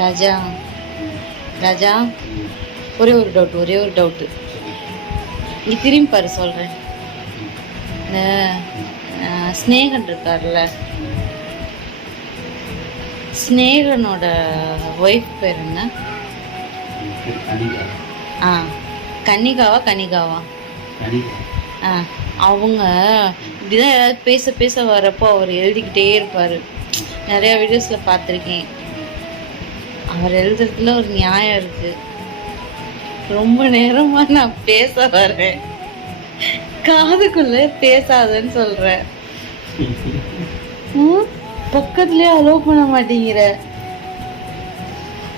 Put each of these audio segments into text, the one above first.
ராஜா ராஜா ஒரே ஒரு டவுட்டு நீ திரும்பி பாரு சொல்கிறேன். இந்த ஸ்னேகன் இருக்கார்ல, ஸ்னேகனோட ஒய்ஃப் பேர் என்ன? கன்னிகாவா? அவங்க இப்படிதான் ஏதாவது பேச வரப்போ அவர் எழுதிக்கிட்டே இருப்பார். நிறையா வீடியோஸில் பார்த்துருக்கேன். அவர் எழுதுறதுல ஒரு நியாயம் இருக்குது. ரொம்ப நேரமாக நான் பேச வரேன், காதுக்குள்ளே பேசாதன்னு சொல்கிறேன். பக்கத்துலேயே அலோவ் பண்ண மாட்டேங்கிற.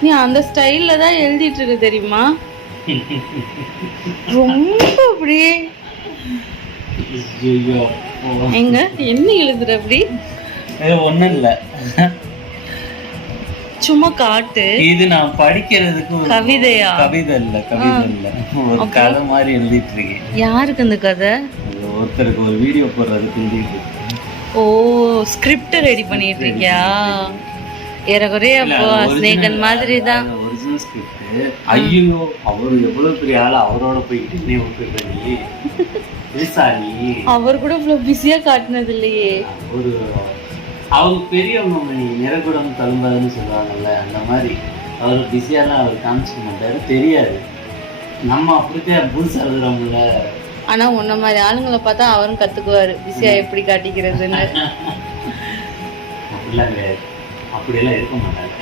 நீ அந்த ஸ்டைலில் தான் எழுதிட்டு இருக்க தெரியுமா? ரொம்ப அப்படியே எங்க என்ன எழுதுற? அப்படி ஒண்ணும் இல்ல, சும்மா காட்டு. இது நான் படிக்கிறதுக்கு கவிதையா? கவிதை இல்ல ஒரு கதை மாதிரி எழுதிட்டு இருக்கேன். யாருக்கு அந்த கதை? ஒருத்தருக்கு ஒரு வீடியோ போடுறதுக்கு எழுதிட்டு. ஓ, ஸ்கிரிப்ட் ரெடி பண்ணிட்டு இருக்கியா? ஏறக்குறைய அப்போ ஸ்னேகன் மாதிரி தான் ஒரிஜினல் ஸ்கிரிப்ட். ஐயோ, அவரு எவ்வளவு பெரிய ஆளு, அவரோட போயிட்டு நீ விட்டுருக்க நீ. அவர் கூட இவ்வளவு பிஸியா காட்டினது இல்லையே. அவங்க பெரியவங்க நிறகுடம் தழும்பாதுன்னு சொல்லுவாங்கல்ல, அந்த மாதிரி அவர் பிஸியாலாம் அவர் காமிச்சிக்க மாட்டாரு, தெரியாது. நம்ம அப்படித்தான் புதுசா எழுதுறோம்ல. ஆனா உன்ன மாதிரி ஆளுங்களை பார்த்தா அவரும் கத்துக்குவாரு பிஸியா எப்படி காட்டிக்கிறதுன்னு. அப்படிலாம் கிடையாது, அப்படியெல்லாம் இருக்க மாட்டாங்க.